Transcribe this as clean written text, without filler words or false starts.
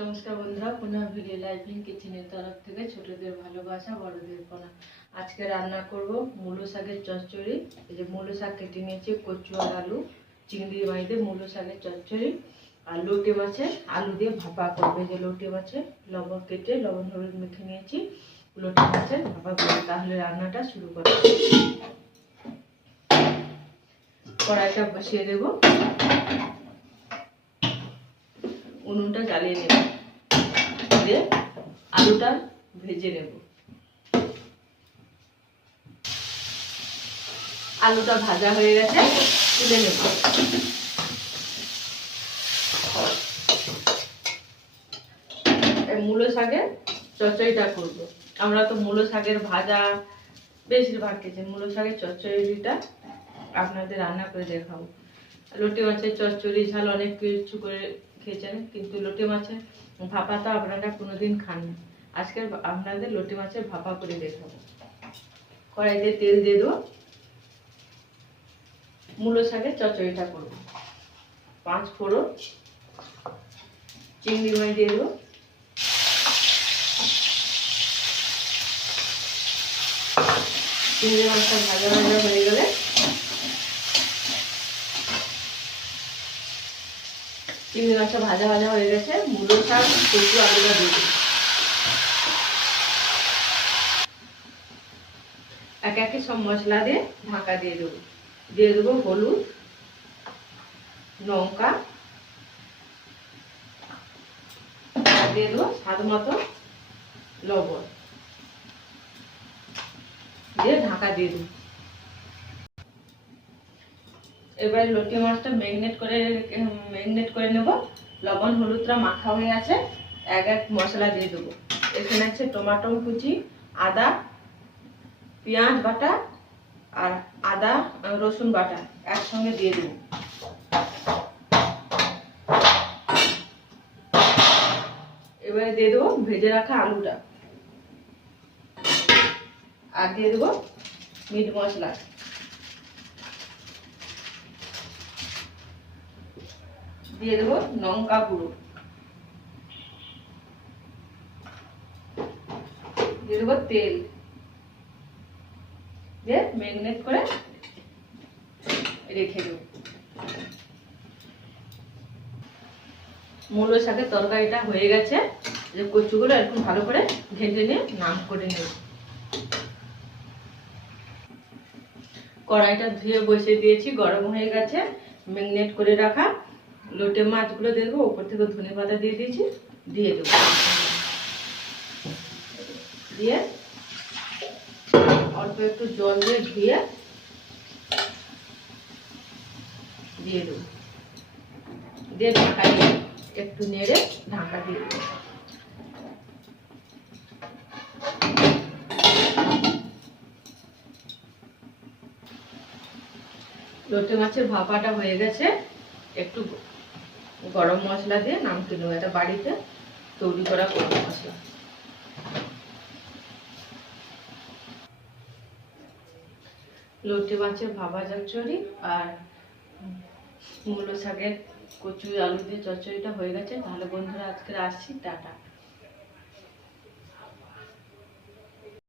নমস্কার বন্ধুরা, পুনः video living কিচেনের তরফ থেকে ছোটদের ভালোবাসা বড়দের প্রণাম। আজকে রান্না করব মূলো শাকের চচ্চড়ি। এই যে মূলো শাক কেটে নিয়েছি, কচু আর আলু, চিংড়ি মাছ দিয়ে মূলো শাকের চচ্চড়ি আর লোটে মাছের আলু দিয়ে ভাপা করবে। যে লোটে মাছের লবণ কেটে লবণ হলুদ মেখে নিয়েছি, লোটে মাছের ভাপা করবে। তাহলে রান্নাটা শুরু করব। কড়াইটা বসিয়ে দেব, উনুনটা জ্বালিয়ে নেব, দিয়ে আলুটা ভেজে নেব। আলুটা ভাজা হয়ে গেছে, তুলে নেব। মূলো শাকের চচ্চড়িটা করব। আমরা তো মূলো শাকের ভাজা বেশিরভাগ খেয়েছি, মূলো শাকের চচ্চড়িটা আপনাদের রান্না করে দেখাবো। লোটে মাছের চচ্চড়ি ঝাল অনেক কিছু করে খেয়েছেন, কিন্তু লোটে মাছের ভাপা তো আপনারা কোনোদিন খাননি। আজকে আপনাদের লোটে মাছের ভাপা করে দেখাবো। কড়াইতে তেল দিয়ে দেবো, মূলো শাকের চচ্চড়িটা করব। 5 ফোড়ন, চিংড়ি মাছ দিয়ে দেবো, চিংড়ি মাছটা ভাজা ভাজা হয়ে গেলে চিংড়ি মাছটা ভাজা ভাজা হয়ে গেছে, মূলো শাক কচু আলুটা দিয়ে দেবো। এক একে সব মশলা দিয়ে ঢাকা দিয়ে দেবো। দিয়ে দেবো হলুদ, লঙ্কা, দিয়ে দেবো স্বাদ মতো লবণ, দিয়ে ঢাকা দিয়ে দেবো। এবার লোটে মাছটা ম্যারিনেট করে নেব। লবণ হলুদটা মাখা হয়ে আছে, এক এক মশলা দিয়ে দেবো। এখানে আছে টমেটো কুচি, আদা, পেঁয়াজ বাটা আর আদা রসুন বাটা একসঙ্গে দিয়ে দেবো। এবারে দিয়ে দেবো ভেজে রাখা আলুটা, আর দিয়ে দেবো মিট মশলা, দিয়ে দেবো লঙ্কা গুঁড়ো, দিয়ে দেবো তেল, দিয়ে ম্যারিনেট করে রেখে দেবো। মূলোর সাথে তরকারিটা হয়ে গেছে, যে কচুগুলো এখন ভালো করে ভেজে নিয়ে নাম করে নেব। কড়াইটা ধুয়ে বসিয়ে দিয়েছি, গরম হয়ে গেছে। ম্যারিনেট করে রাখা লোটে মাছগুলো দিয়ে দেবো, উপর থেকে ধনে পাতা দিয়ে দিয়েছি, দিয়ে দেবো। দিয়ে অল্প একটু জল দিয়ে ধুয়ে দিয়ে দেবো, দিয়ে ঢাকা দিয়ে একটু নেড়ে ঢাকা দিয়ে দেবো। লোটে মাছের ভাপাটা হয়ে গেছে, একটু গরম মশলা দিয়ে নামতে নেবো। এটা বাড়িতে তৈরি করা গরম মশলা। লোটে মাছের ভাপা চচ্চড়ি আর মূলো শাকের কচু আলু দিয়ে চচ্চড়িটা হয়ে গেছে। তাহলে বন্ধুরা আজকে আসছি, টাটা।